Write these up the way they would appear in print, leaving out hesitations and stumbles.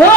हो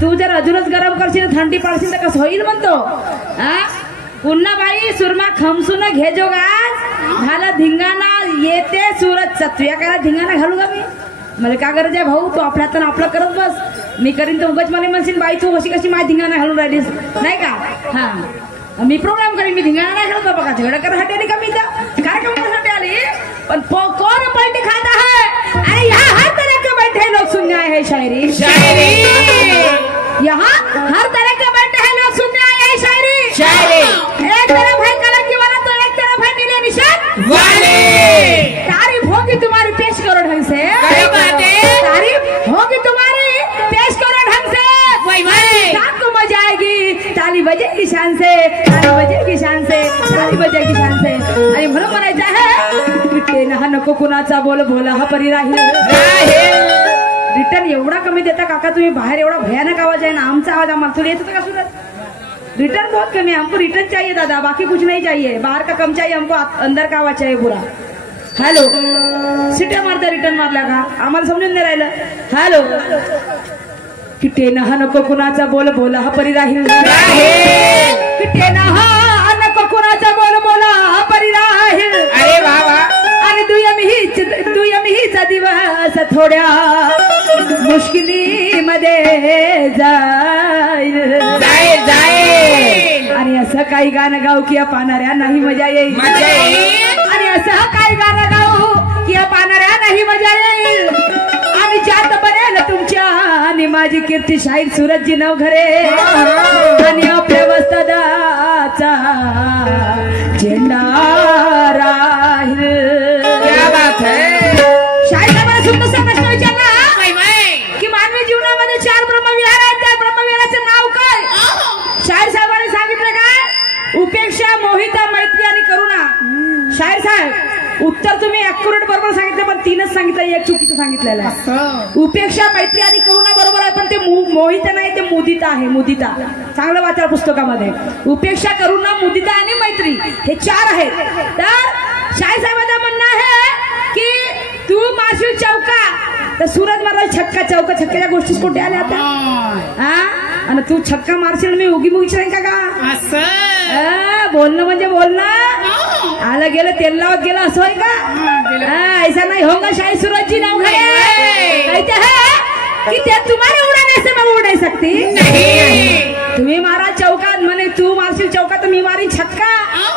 तू जर अजूनच गरम करशील थंडी पाडशील तर कसं होईल म्हणतो. पुन्हा बाई सुरमा खमसून घे जोगाज झाला धिंगाणा येते सूरज तुझ्या काय धिंगाणा घालू का मी. मला काय गरज आहे भाऊ, तू आपल्या हातानं आपलं करत बस. मी करीन तर उगाच मला म्हणशील बाई तू कशी कशी माझी धिंगाणा घालून राहिलीस नाही का. हा मी प्रोग्राम करीन, मी धिंगाणा नाही घालतो बघा. झगडा करासाठी आली का मी तर कार्यक्रम करासाठी आली. पण कौन पलटी खाता है अरे यहाँ हर तरह के बैठे लोग सुनने आए हैं शायरी यहाँ हर तरह के बैठे हैं लोग सुनने आए हैं शायरी. एक तरफ है कलंकी वाला तो एक तरफ है नीले निशान वाले. तारीफ होगी तुम्हारी पेश करो ढंग से. तारीफ होगी तुम्हारी पेश करो ढंग से. शाम को मजा आएगी ताली बजेगी शान से. ताली बजेगी शान से. ताली बजेगी शान से. आणि म्हणून म्हणायचं आहे ते ना नको कुणाचा बोल बोला हा परी राहील. रिटर्न एवढा कमी देता काका तुम्ही. बाहर एवढा भयानक आवाज आहे ना. आमचा आवाज आम्हाला थोड़ी येत का सूरज. रिटर्न बहुत कमी है. हमको रिटर्न चाहिए दादा, बाकी कुछ नहीं चाहिए. बाहर का कम चाहिए हमको, अंदर का आवाज चाहिए पूरा. हॅलो सिट्या मारता रिटर्न मारल्या का आम्हाला समजून नाही राहिलं. हॅलो किटे ना नको कुणाचा बोल बोला हा परी राहील. किटे ना नको कुणाचा बोल बोला हा परी राहील. अरे वा वा. आणि दुयम हीच दिवस थोड्या मुश्किली मध्ये जाईल. आणि असं काही गाणं गाऊ की पाहणाऱ्या नाही मजा येईल. आणि असं काही गाणं गाऊ की पाहणाऱ्या नाही मजा येईल. आणि जात बनेल तुमच्या आणि माझी कीर्ती शाहीर सूरजजी नवघरे. आणि आपल्या वस्तादाचा झेंडा राहील. शाहीर साहेबांना सुंदरसा प्रश्न विचारला की मानवी जीवनामध्ये 4 ब्रह्मविहार आहेत. त्या ब्रह्मविहाराचं नाव काय. शाहीर साहेबांनी सांगितलं काय उपेक्षा मोहिता मैत्री आणि करुणा. शाहीर साहेब उत्तर तुम्ही अॅक्युरेट बरोबर सांगितलं पण 3च सांगितलं, एक चुकीचं सांगितलेलं आहे. उपेक्षा मैत्री आणि करुणा बरोबर आहे पण ते मोहिता नाही, ते मुदिता आहे. मुदिता चांगलं वाचा पुस्तकामध्ये. उपेक्षा करुणा मुदिता आणि मैत्री हे 4 आहेत. तर शाहीर साहेबांचं म्हणणं आहे की तू मारशील चौका तर सूरज मारला छक्का. चौका छक्क्याच्या गोष्टी कुठे आल्या आता. आणि तू छक्का मारशील मी उगी मुगीच नाही का. बोलणं म्हणजे बोलणं. आलं गेलं तेल लावत गेलं असं होय का. ऐसा नाही होगा शाहीर सूरजजी नवघरे. कहते हैं कि ते तुम्हारे उड़ाने से मैं उड़ नहीं सकती. तुम्ही मारा चौकात म्हणे तू मारशील चौका तर मी मारीन छक्का.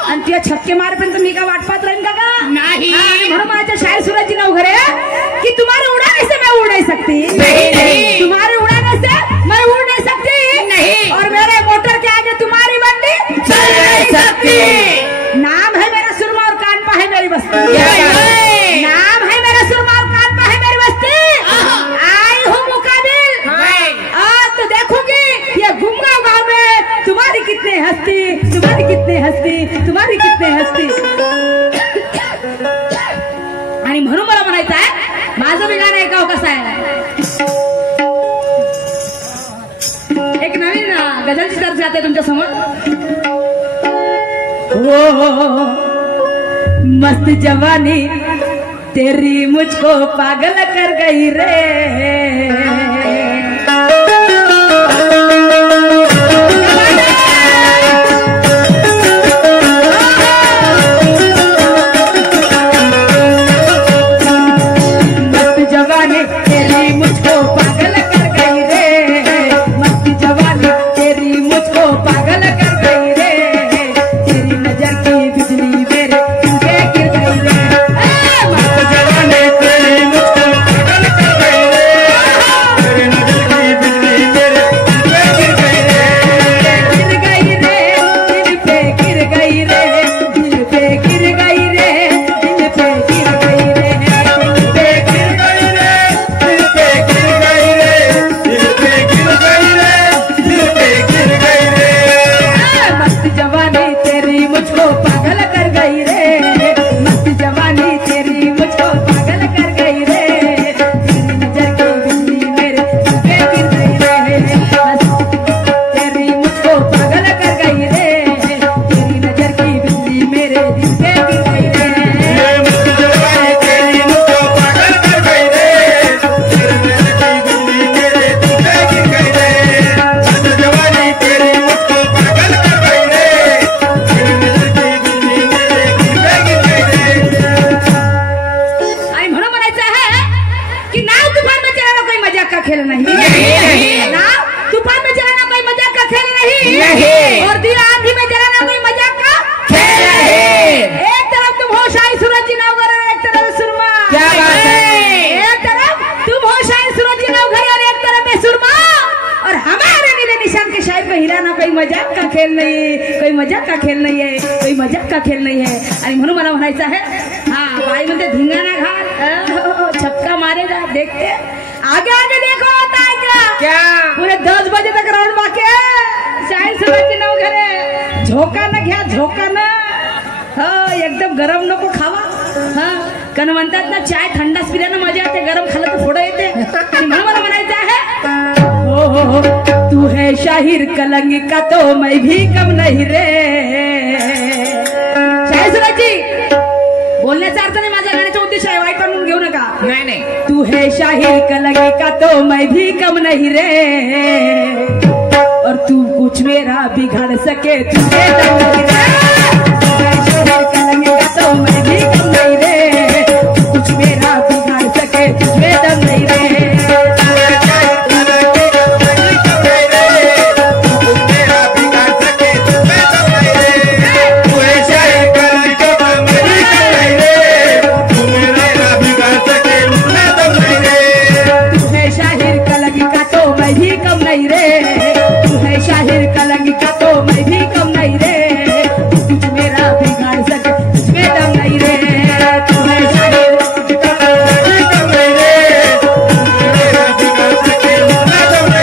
आणि तुझ्या छक्के मारेपर्यंत मी का वाट पाहत राहीन का नाही. म्हणून माझ्या शाहीर सूरजजी नवघरे की तुम्हारे उड़ाने से मैं उड़ नहीं सकती. तुम्हारे उड़ाने से मैं उड़ नहीं सकती. और मेरे मोटर के आगे तुम्हारी बंदी चल नहीं सकती. नाम है मेरा सुरमा और कान पा है मेरी बस्ती. नाम है मेरा सुरमा और कान पा है मेरी बस्ती. आई हूँ मुकाबिल तो देखूंगी ये गुमगांव गांव में तुम्हारी कितनी हस्ती. तुम्हारी कितनी हस्ती. तुम्हारी कितनी हस्ती. आणि म्हणून मला म्हणायचं आहे माझं बी गाणं ऐकावं कसं आहे. एक नवीन गझलची चर्चा जाते तुमच्या समोर. हो मस्त जवानी तेरी मुझको पागल कर गई रे. भैया ना कोई मजाक का खेल नहीं है, कोई मजाक का खेल नहीं है, कोई मजाक का खेल नहीं है. आणि म्हणून मला म्हणायचं आहे हा बाई म्हणते धिंगाणा घाल छक्का मारेगा देखते आगे आगे देखो होता है क्या पूरे 10 बजे तक राउंड बाकी है. शाहीर सराची नाव घरे झोका न घ्या झोका न एकदम गरम नको खावा. कण म्हणतात ना चाय थंडाच पिल्यानं मजा येते, गरम खाल्लं तर थोडं येते. म्हणून मला म्हणायचं आहे हो तू है शाहीर कलंगी का तो मैं भी कम नहीं रे. शाहीर सराची बोलण्याचा अर्थ नाही, माझ्या गाण्याचा उद्देश आहे, वाईट म्हणून घेऊ नका. नहीं नहीं तू है शाहीर कलंगी का तो मैं भी कम नहीं रे, और तू कुछ मेरा बिगाड़ सके तुझे दम नहीं रे. तू है शाहीर कलंगी का तो मैं भी कम नहीं रे, तू कुछ मेरा बिगाड़ सके तुझे दम नहीं रे. शाहीर कलंगी का तो मैं भी कम नहीं रे, कुछ मेरा बिगाड़ सके तुझमें दम नहीं रे. तू है शाहीर कम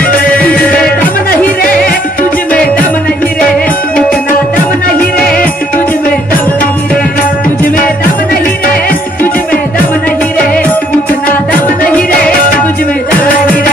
नहीं रे, दम नहीं रे, तुझमें दम नहीं रे, उतना दम नहीं रे, तुझमें दम नहीं रे, तुझमें दम नहीं रे, तुझमें दम नहीं रे, उतना दम नहीं रे, तुझमें दम नहीं रे.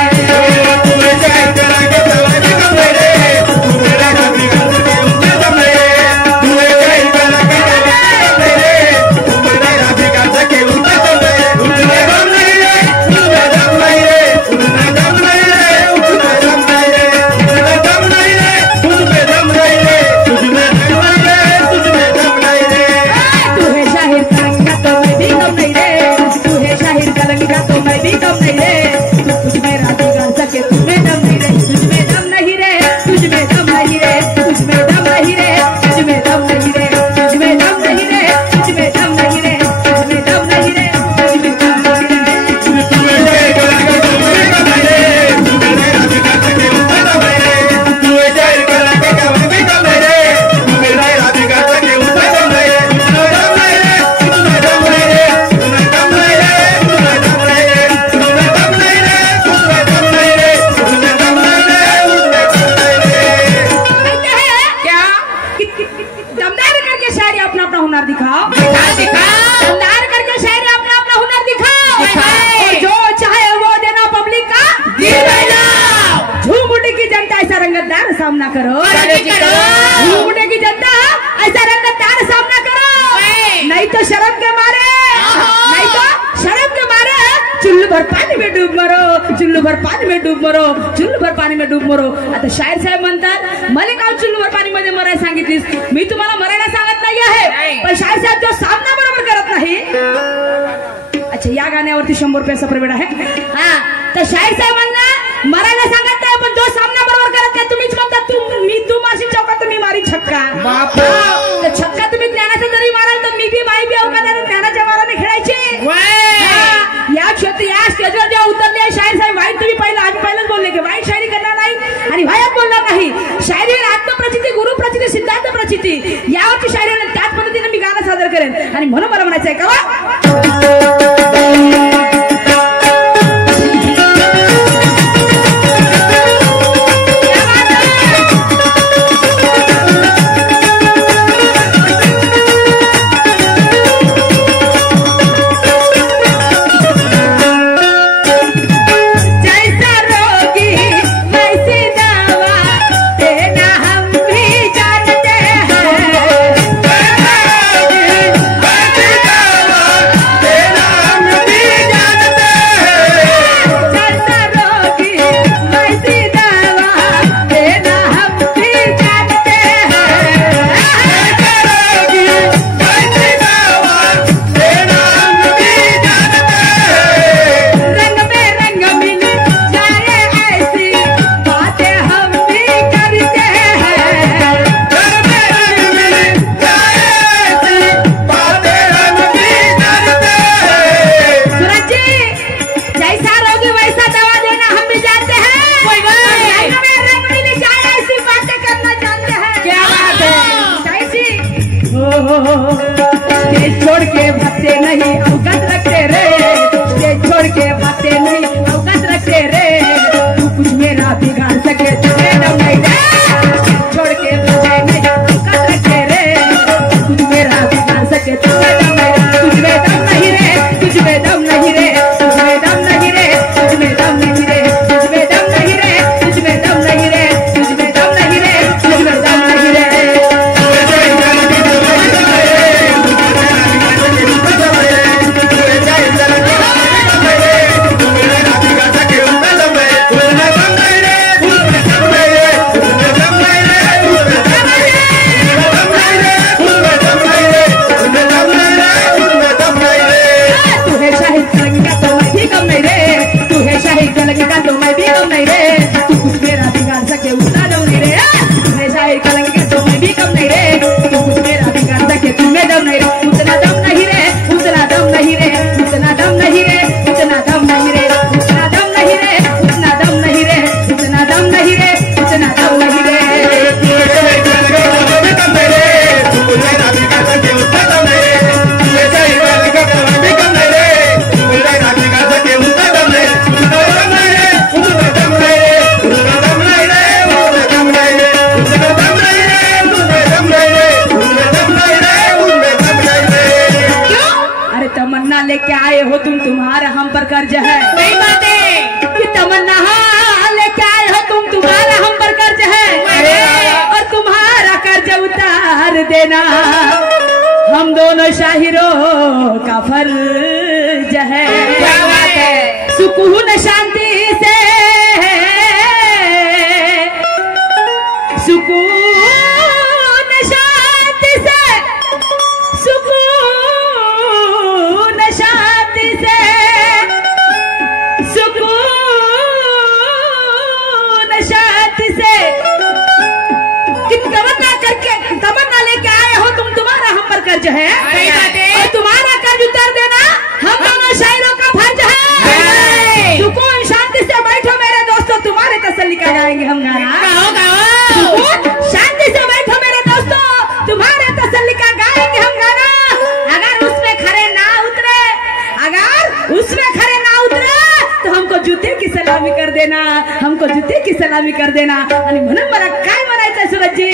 सामना करो, झूमने की जनता ऐसा रंगदार सामना करो, नहीं तो शर्म के मारे, नहीं तो शर्म के मारे चुल्लू भर पाणी में डूब मरो, चुल्लू भर पाणी में डूब मरो, चुल्लू भर पाणी में डूब मरो. आता शाहीर साहेब म्हणतात मला का चुल्लू भर पाणी मध्ये मरायला सांगितलीस, मी तुम्हाला मरायला सांगत नाही आहे, पण शाहीर साहेब जो सामना बरोबर करत नाही. अच्छा या गाण्यावरती 100 रुपयाचा प्रवेड आहे. हा तर शाहीर साहेबांना मरायला सांगत नाही, पण जो सामना बरोबर करत नाही तुम्हीच म्हणता तू मारशील चौका तर मी मारी छक्का. तर छक्का तुम्ही ज्ञानाचा जरी माराल तर मी बी माई बी अवकाशाने ज्ञानाच्या माराने खेळायचे. या स्टेजवर जेव्हा उतरले शाहीर साहेब वाईट तुम्ही पहिलं आम्ही पहिलंच बोलले की वाईट शायरी करणार नाही आणि वायात बोलणार नाही. शायरी आत्मप्रचिती, गुरुप्रचिती, सिद्धांत प्रचिती यावरची शायरी त्याच पद्धतीने मी गाणं सादर करेन. आणि म्हणून मला म्हणायचं आहे का तमन्ना लेके आए हो तुम, तुम्हारा हम पर कर्ज है। सही बात है कि तमन्ना लेके आए हो तुम, तुम्हारा हम पर कर्ज है, और तुम्हारा कर्ज उतार देना हम दोनों शाहिरों का फर्ज है। क्या बात है। सुकून शांति से, सुकून शांति से, सुकून शांति से, सुकून शांति से, कि तमन्ना लेके आए हो तुम, तुम्हारा हम पर कर्ज है, और तुम्हारा कर्ज उतार देना हम दोनों शायरों का फर्ज है। सुकून शांति से बैठो मेरे दोस्तों, तुम्हारे तसल्ली का गाएंगे हम गाना। सुकून शांति से बैठो मेरे दोस्तों, तुम्हारे तसल्ली का गाएंगे हम गाना। अगर उसमें खरे ना उतरे, अगर उसमें खरे ना उतरे तो हमको जूते की सलामी कर देना, हमको जूते की सलामी कर देना। आणि म्हणून मला काय म्हणायचंय सूरजजी,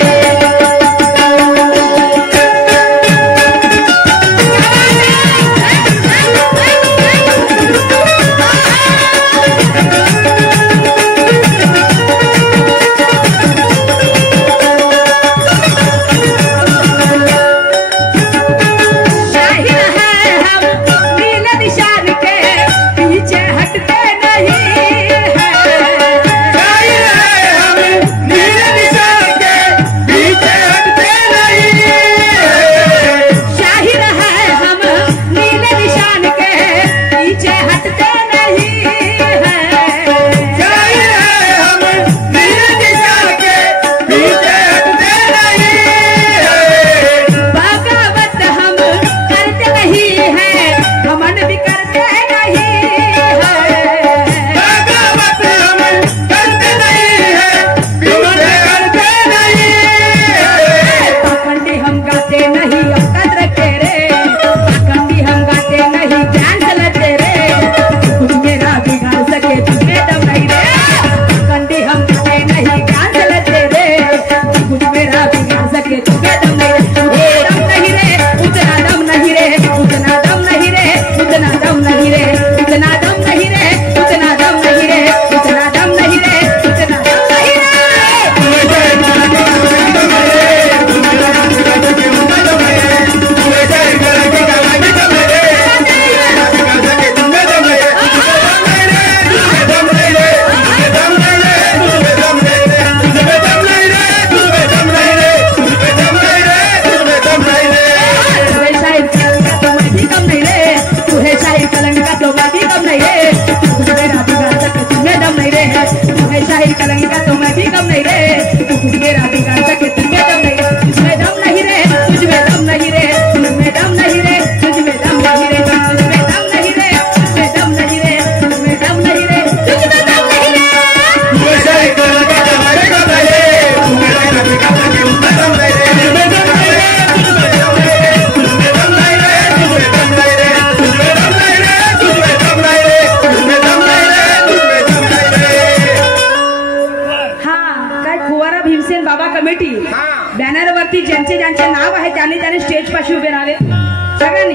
बॅनरवरती ज्यांचे ज्यांचे नाव आहे त्यांनी त्यांनी स्टेज पाशी उभे राहावे सगळ्यांनी।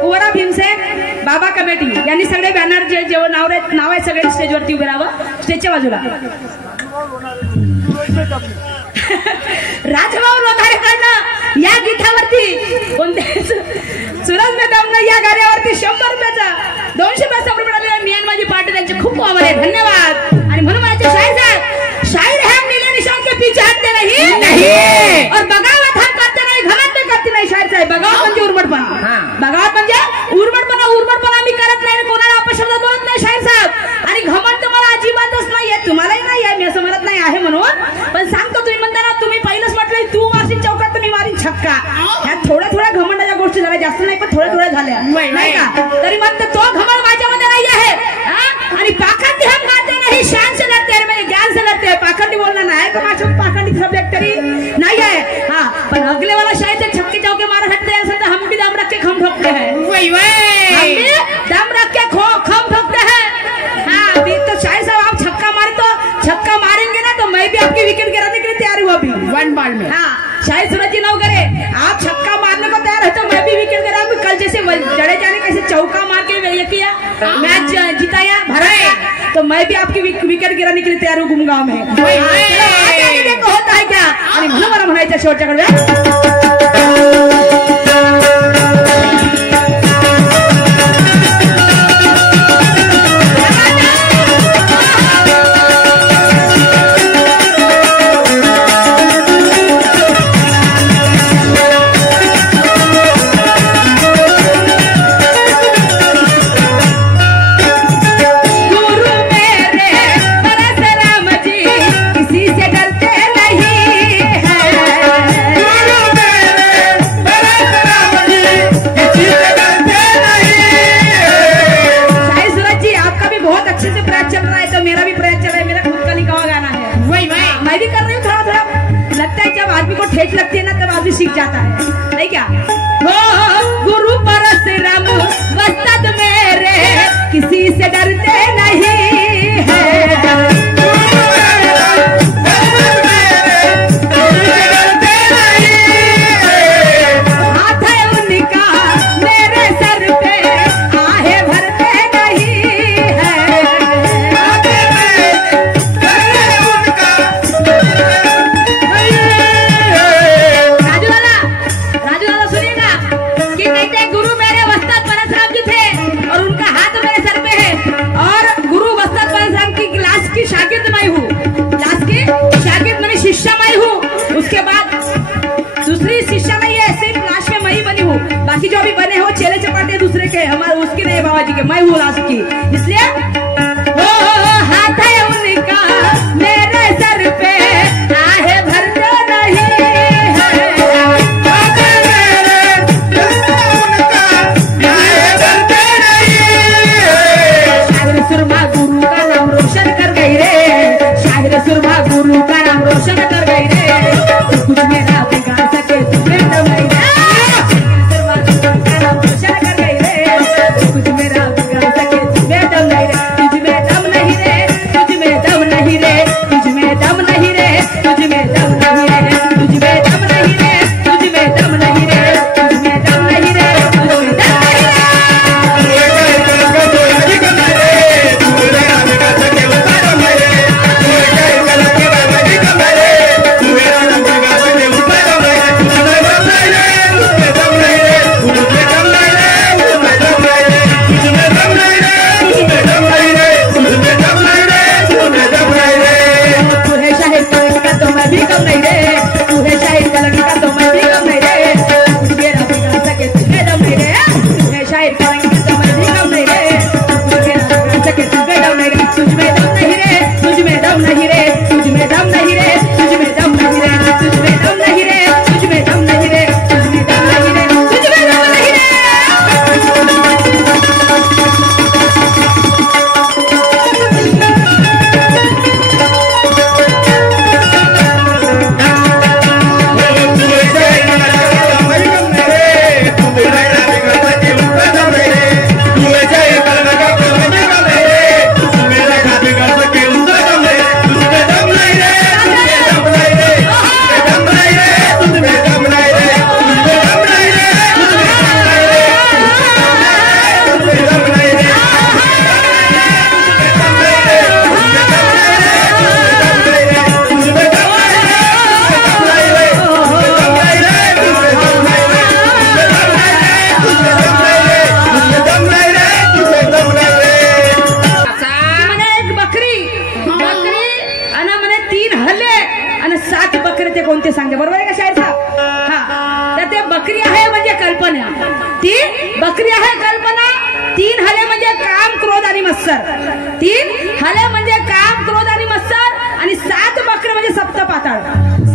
कुंवरा भीमसेन बाबा कमिटी यांनी सगळे बॅनर जे जे नाव आहे सगळे स्टेजवरती उभे राहावं, स्टेजच्या बाजूला। राजभाऊ लोधारेकडनं या गीतावरती कोणते सुरज मेदामनं या गाण्यावरती 100 रुपयाचा 200 पैसा मिळालेला मी आणि माझी पार्टी त्यांचे खूप आभार आहे, धन्यवाद। आणि म्हणून माझे शाहीर साहब, शाहीर हम नीले निशान के पीछे हटते नहीं और बगावत हम करते नहीं, घमंड करते नाही। शाहीर साहेब, बगावत म्हणजे उर्मटपणा, बगावत म्हणजे उर्मटपणा मी करत नाही, कोणाला अपशब्द बोलत नाही शाहीर साहेब। आणि घमंड मला अजिबातच नाहीये, तुम्हालाही नाही आहे, मी असं म्हणत नाही आहे म्हणून, पण सांगतो तुम्ही म्हणताना तुम्ही पहिलंच म्हटलं तू मारशील चौकात तर मी मारीन छक्का, ह्या थोड्या घमंडाच्या गोष्टी झाल्या, जास्त नाही पण थोड्या झाल्या नाही का। तरी म्हणते तो घमंड माझ्यामध्ये नाही आहे। आणि पाखंडी हम गाते नहीं, शान से लड़ते हैं, मैंने ज्ञान से लड़ते हैं। पाखंडी बोलना ना है का माझ्या पाखंडी सब्जेक्ट तरी नहीं है, हाँ, पर अगले वाला शायद से छक्के चौके मार हटते हैं, समझा हम भी दम रख के खम ठोकते हैं, हम भी दम रख के खम ठोकते हैं। हाँ, अभी तो शायद साहब आप छक्का मारेंगे ना तो मैं भी आपकी विकेट गिराने के लिए तैयार हूँ अभी 1 बॉल में। हाँ, शायद सूरज जी नौ करे, आप छक्का मारने को तैयार है तो मैं भी विकेट गिरा, कल जैसे जडेजा ने कैसे चौका मार के ये किया, मैच जिताया भारत का, तो मैं भी आपकी विकेट गिराने के लिए तैयार हूँ गुमगांव में। देखो होता है क्या आणि म्हणून मला म्हणायचं शेवटच्याकडे ठेठ लगती है ना तब आदमी सीख जाता है, नहीं क्या? हो गुरु परशुराम वस्ताद मेरे किसी से डरते नहीं है। हाथ है उनका मेरे सर पे आहे भरते नहीं है। शिष्या मैं हूँ, उसके बाद दूसरी शिष्या नहीं है, सिर्फ लास्ट में मैं ही बनी हूँ, बाकी जो अभी बने हो चेले चपाटे दूसरे के, हमारे उसके नहीं बाबा जी के, मैं हूँ लास्ट की। इसलिए हाथ है उनका मेरे सर पे आहे भरते नहीं है। शाहिर सुरमा गुरु का नाम रोशन कर गई रे, शाहिर सुरमा गुरु का नाम रोशन कर गई रे, कुछ मेरा बिगाड़ सके तुम्हें दम नहीं रे। सुरमा गुरु का नाम रोशन कर गई रे, कुछ मेरा बिगाड़ सके तुम्हें दम नहीं रे। तुझ में दम नहीं रे, तुझ में दम नहीं रे, तुझ में दम नहीं रे, तुझ में दम नहीं रे, तुझ में दम नहीं रे, तुझ में दम नहीं रे, तुझ में दम नहीं रे, तुझ में दम नहीं सांगते बरोबर आहे का शाहीर साहेब? हा, तर ते बकरी आहे म्हणजे कल्पना, ती बकरी आहे कल्पना, 3 हले म्हणजे काम क्रोध आणि मत्सर, 3 हले म्हणजे काम क्रोध आणि मत्सर, आणि 7 बकरे म्हणजे सप्त पाताळ,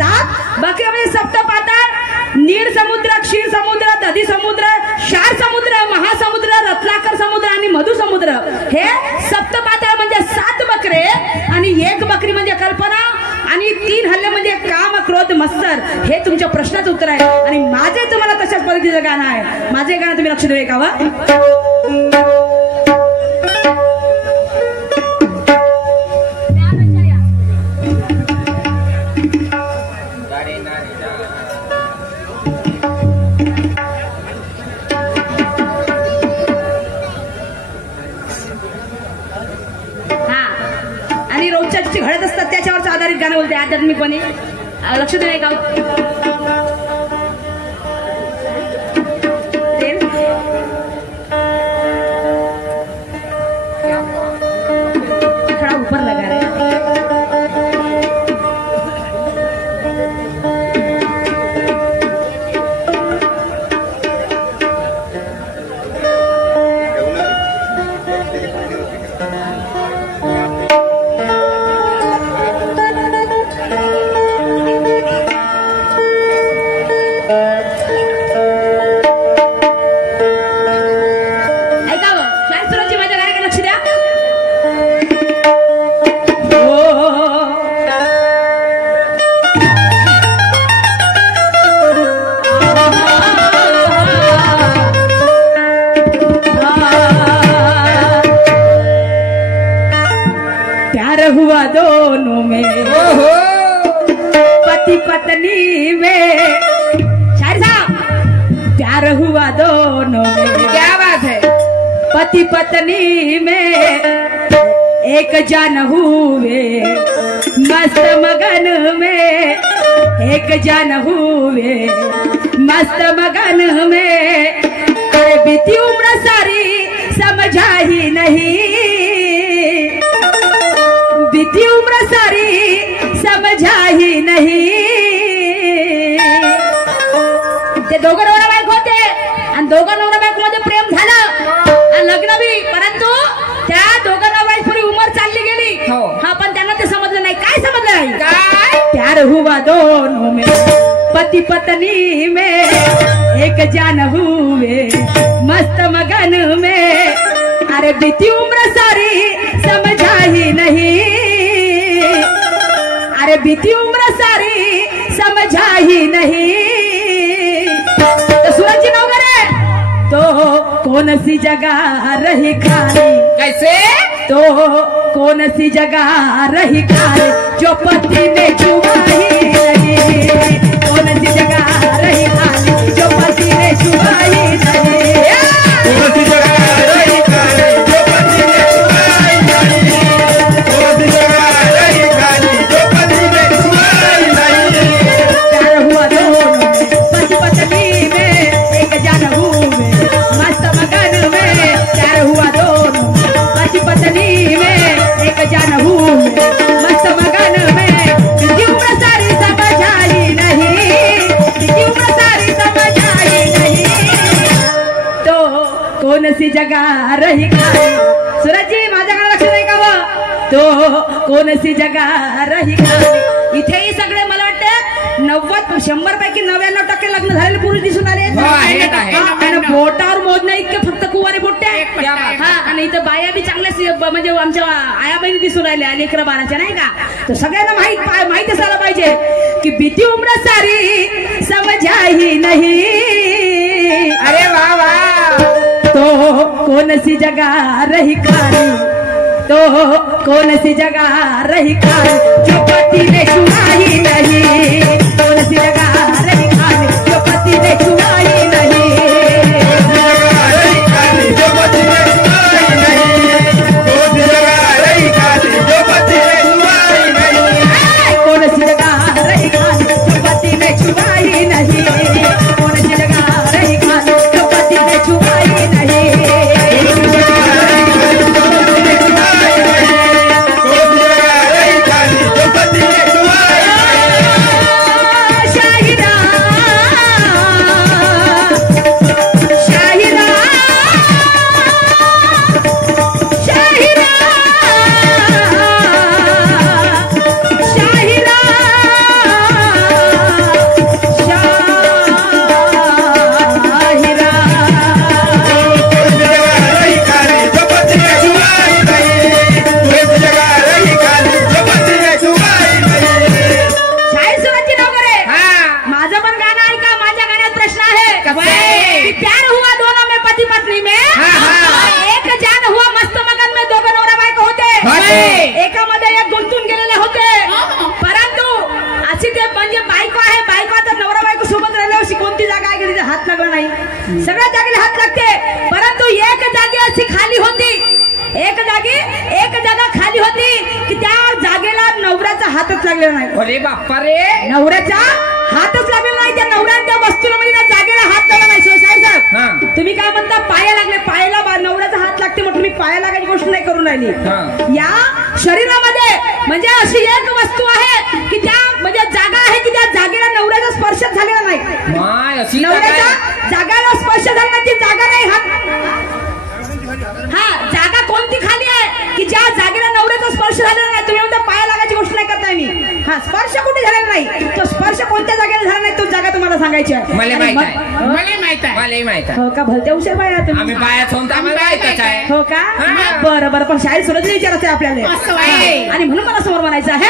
7 बकरे म्हणजे सप्त पाताळ, नीर समुद्र, क्षीर समुद्र, दधी समुद्र, क्षार समुद्र, महासमुद्र, रत्नाकर समुद्र आणि मधु समुद्र, हे सप्त पाताळ म्हणजे 7 बकरे आणि 1 बकरी म्हणजे कल्पना, आणि 3 हल्ले म्हणजे काम क्रोध मत्सर, हे तुमच्या प्रश्नाचं उत्तर आहे। आणि माझे तुम्हाला तशाच पद्धतीचं गाणं आहे, माझे गाणं तुम्ही लक्ष देऊ का? गोष्टी घडत असतात त्याच्यावरच आधारित गाणं बोलते आध्यात्मिकपणे. लक्ष दे नाही का थोड़ा ऊपर लगा रहे हुआ दोनों में पति पत्नी में। शायर साहब प्यार हुआ दोनों में, क्या बात है, पति पत्नी में एक जान हुए मस्त मगन में, एक जान हुए मस्त मगन में। अरे बीती उम्र सारी समझा ही नहीं, बीती उम्र सारी समझा ही नाही। ते दोघं नवरा बायको होते आणि दोघं नवरा बायको मध्ये प्रेम झालं, लग्न बी, परंतु त्या दोघं नवरा बायकोची उमर चालली गेली. हा पण त्यांना ते समजलं नाही. काय समजलं नाही? काय प्यार हुआ दोनों में पति पत्नी में एक जान हुए मस्त मगन में. अरे बीती उम्र सारी समझा ही नहीं, अरे बीती उम्र सारी समझा ही नहीं. तो सूरज जी नवगरे तो कौन सी जगह रही खाली, कैसे तो कौन सी जगह रही खाली जो पति ने छुआ ही नहीं, कौन सी जगह रही खाली जो पति ने छुआ ही नहीं, कौन सी जगह रही खाली जो पति ने छुआ ही नहीं, कौन सी जगह रही खाली जो पति ने छुआ ही नहीं. प्यार हुआ दोनों पति पत्नी में एक जान हुए मस्त मगन में. प्यार हुआ दोनों पति पत्नी में एक जान हुए मस्त मगन में. बीती उम्र सारी समझा ही नहीं, बीती उम्र सारी समझा ही नहीं. तो कौन सी जगह रही खाली. सूरज जी माझ्याकडे लक्ष नाही का व? तो कौन सी जगह रही खाली. इथेही सगळे मला वाटतं 90-100 पैकी 99% लग्न झालेले पुरुष दिसून आले. आणि बोटावर मोजण्या इतके फक्त कुवारी बोट्टे आहेत. हा, आणि इथं बाया बी चांगल्या म्हणजे आमच्या आया बहिणी दिसून राहिल्या लेकरं बाळाच्या, नाही का. तर सगळ्यांना माहित असायला पाहिजे की बीती उम्र सारी समझा ही नहीं. अरे वाह वाह. तो कौन सी जगह रही खाली, तो कौन सी जगह रही खाली जो पति ने छुआ ही नहीं, कौन सी जगह रही खाली जो पति ने छुआ ही नहीं, जो पति ने छुआ ही नहीं, कौन सी जगह रही खाली जो पति ने छुआ ही नहीं, कौन सी जगह रही खाली जो पति ने छुआ ही नहीं, कौन सी जगह रही खाली जो पति ने छुआ ही नहीं. एकामध्ये एक गुंतून गेलेले होते, परंतु अशी ते म्हणजे बायको आहे, बायको तर नवरा बायको सोबत राहिल्यावर कोणती जागा आहे की तिथे हात लागला नाही. सगळ्या जागेला हात लागते, परंतु एक जागी अशी खाली होती, एक जागा खाली होती की त्या जागेला हातच लागलेला नाही. अरे बाप्पा रे. नवऱ्याचा हातच लागलेला नाही. त्या नवऱ्याने त्या वस्तूला म्हणजे त्या जागेला हात लावला नाही. साहेब साहेब तुम्ही काय म्हणता पाया लागले. पायाला नवऱ्याचा हात लागते मग तुम्ही पाया लागायची गोष्ट नाही करून राहिली. या शरीरामध्ये म्हणजे अशी एक वस्तू आहे की त्या म्हणजे जागा आहे की त्या जागेला नवऱ्याचा स्पर्श झालेला नाही. नवऱ्याच्या जागाला स्पर्श झाला नाही ती जागा नाही. हा जागा कोणती खाली आहे की ज्या जागेला नवऱ्याचा स्पर्श झालेला नाही. तुम्ही म्हणता पाया लागायची गोष्ट नाही करताय मी. हा स्पर्श कुठे झालेला नाही. तो स्पर्श कोणत्या जागेला झाला नाही तो जागा तुम्हाला सांगायची आहे. मला माहित आहे. हो का भलते हुशार बाया तुम्ही. आम्ही बायाच होऊन आम्हाला माहितच आहे. हो का बरं बरं पण शाळेत सुरत विचारायचं आहे आपल्याला आणि म्हणून मला समोर म्हणायचं आहे.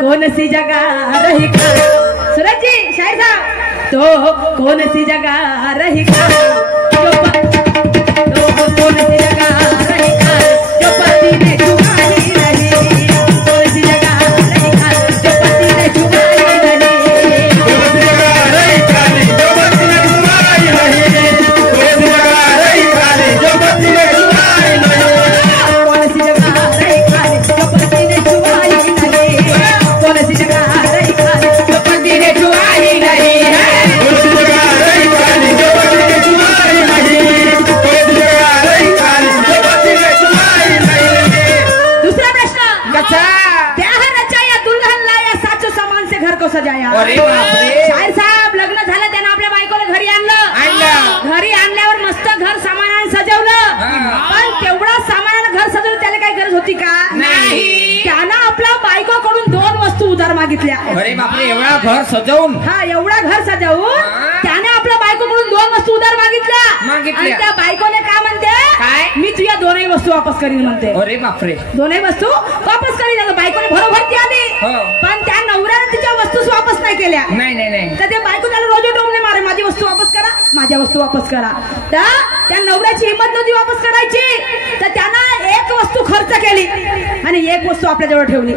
कौन सी जगह रही का सूरज जी शायर साहब तो कौन सी जगह रही का तो कौन सी जगह रही का जो पति ने छुपाई नहीं. कौन सी जगह रही का जो पति ने छुपाई नहीं. कौन सी जगह रही खाली जो पति ने छुपाई नहीं. कौन सी जगह रही खाली जो पति ने छुपाई नहीं. कौन सी जगह रही खाली जो पति ने छुपाई नहीं. कौन सी जगह रही खाली जो पति ने छुपाई नहीं है. कौन सी जगह रही खाली जो पति ने छुपाई नहीं. कौन सी जगह रही खाली जो पति ने छुपाई नहीं. दूसरा प्रश्न कच्चा ब्याह रचाया दुल्हन लाया साचो सामान से घर को सजाया. अरे बापरे. शायर साहेब लग्न झालं त्यानं आपल्या बायकोला घरी आणलं. घरी आणल्यावर मस्त घर सामानाने सजवलं. पण तेवढा सामानानं घर सजवलं त्याला काही गरज होती का नाही. त्यानं आपल्या बायकोकडून 2 वस्तू उधार मागितल्या. अरे बापरे एवढा घर सजवून. हा एवढा घर सजवून त्याने आपल्या बायकोकडून 2 वस्तू उधार मागितल्या. आणि त्या बायकोने काय म्हणते काय मी तुझ्या 2ही वस्तू वापस करीन म्हणते. अरे बापरे 2ही वस्तू वापस करीन. बायकोने बरोबर ती आली पण त्या नवऱ्याने तिच्या वस्तूच वापस नाही केल्या. नाही तर ते बायको त्याला रोज टोमणे मारे माझी वस्तू वापस करा माझ्या वस्तू वापस करा. त्या नवऱ्याची हिंमत नव्हती वापस करायची तर त्यानं 1 वस्तू खर्च केली आणि 1 वस्तू आपल्याजवळ ठेवली.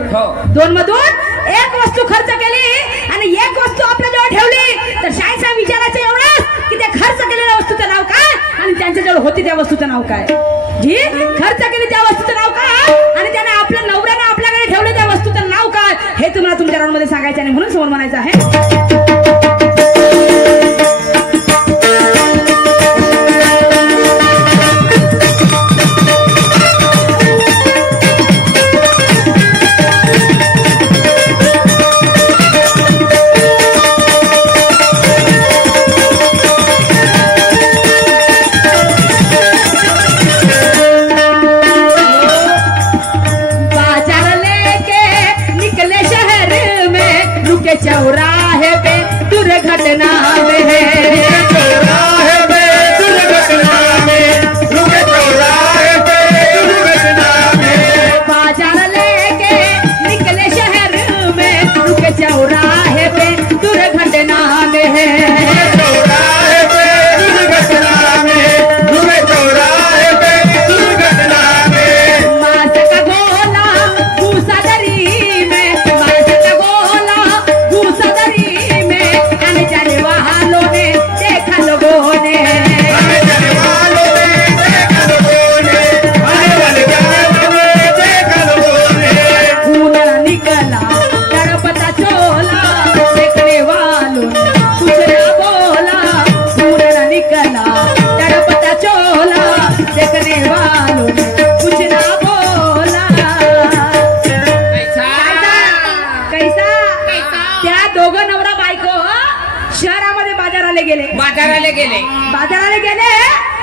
2 मधून 1 वस्तू खर्च केली आणि 1 वस्तू आपल्याजवळ ठेवली. तर शाहीर साहेब विचारायचं एवढंच की ते खर्च केलेल्या वस्तूचं नाव काय आणि त्यांच्याजवळ होती त्या वस्तूचं नाव काय. जी खर्च केली त्या वस्तूचं नाव काय आणि त्याने आपल्या नवऱ्याने आपल्याकडे ठेवले त्या वस्तूचं नाव काय हे तुम्हाला तुमच्या राऊंड मध्ये सांगायचं आणि म्हणून समोर म्हणायचं आहे. चौराहे पे बाजाराला गेले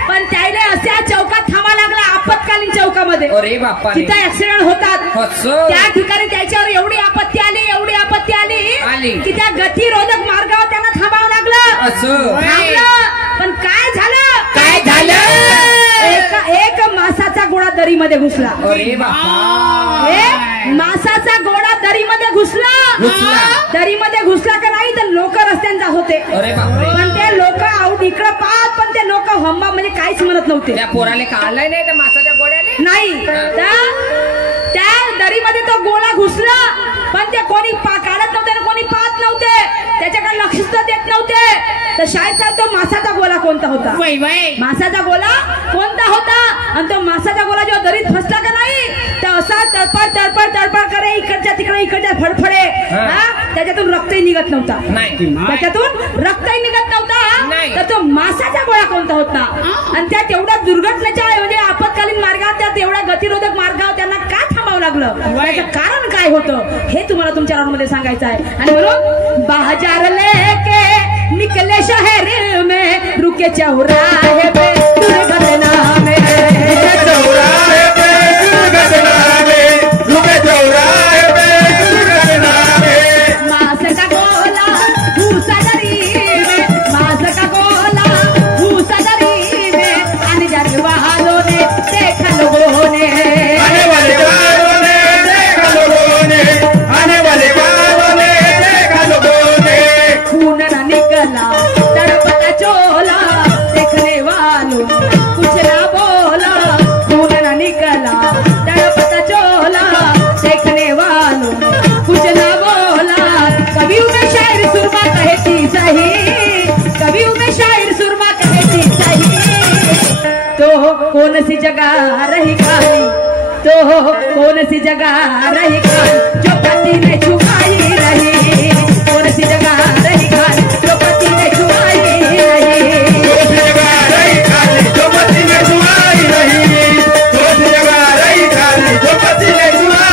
पण त्याला अशा चौकात थांबा लागला आपत्कालीन चौकामध्ये. अरे बाप्पा रे. तिथं ऍक्सिडेंट होतात. असं. त्या ठिकाणी त्याच्यावर एवढी आपत्ती आली की त्या गतिरोधक मार्गावर त्यांना थांबावं लागलं. असं. थांबलं पण काय झालं एक मासाचा गोळा दरीमध्ये घुसला. अरे बाप्पा. मासाचा गोळा दरीमध्ये घुसला. दरीमध्ये घुसला का नाही तर लोक रस्त्यांचा होते. अरे बापरे. पण ते लोक आऊट इकडं पाहत पण ते लोक हम्मा म्हणजे काहीच म्हणत नव्हते. त्या पोराले काढलाय नाही त्या मासाच्या गोळ्याने नाही. त्या दरीमध्ये तो गोळा घुसला पण ते कोणी काढत नव्हते आणि कोणी पाहत नव्हते. त्याच्याकडे लक्ष देत नव्हते. तर शाळेत साहेब तो मासाचा गोळा कोणता होता. मासाचा गोळा कोणता होता. आणि तो मासाचा गोळा जेव्हा दरीत फसला का नाही तर असा तडपड करे इकडच्या तिकडे फडफडे. त्याच्यातून रक्तही निघत नव्हता. त्याच्यातून रक्तही निघत नव्हता. तर तो मासाचा गोळा कोणता होता. आणि त्या तेवढ्या दुर्घटनेच्या म्हणजे आपत्कालीन मार्गावर त्या तेवढ्या गतिरोधक मार्गावर त्यांना का थांबावं लागलं. त्याचं कारण काय होतं हे तुम्हाला तुमच्या राऊंड मध्ये सांगायचं आहे. आणि म्हणून बाजार लेके निकले शहर में रुके चौराहे पे दुर्घटना में मास का गोला भूसा दरी में आने जाने वालों ने देखा लोगों ने खून न निकला तड़पता चोला देखने वालों कुछ ना बोला. खून न निकला तड़पता चोला देखने वालों कुछ ना बोला. कभी में शायर सुरमा कहती सही तो कौन सी जगह रही खाली जो पति ने छुपाई रही. कौन सी जगह रही खाली जो पति ने छुपाई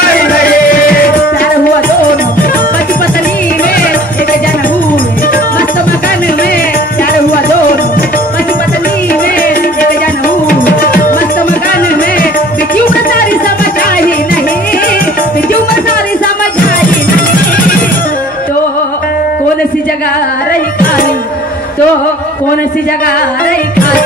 रही. प्यार हुआ दोनों पति पत्नी में एक जन हुए मस्त मकान में. प्यार हुआ दोनों पति पत्नी में एक जन हुए मस्त मकान में. क्यों सारी समझ आई नहीं तो कौन सी जगह रही खाली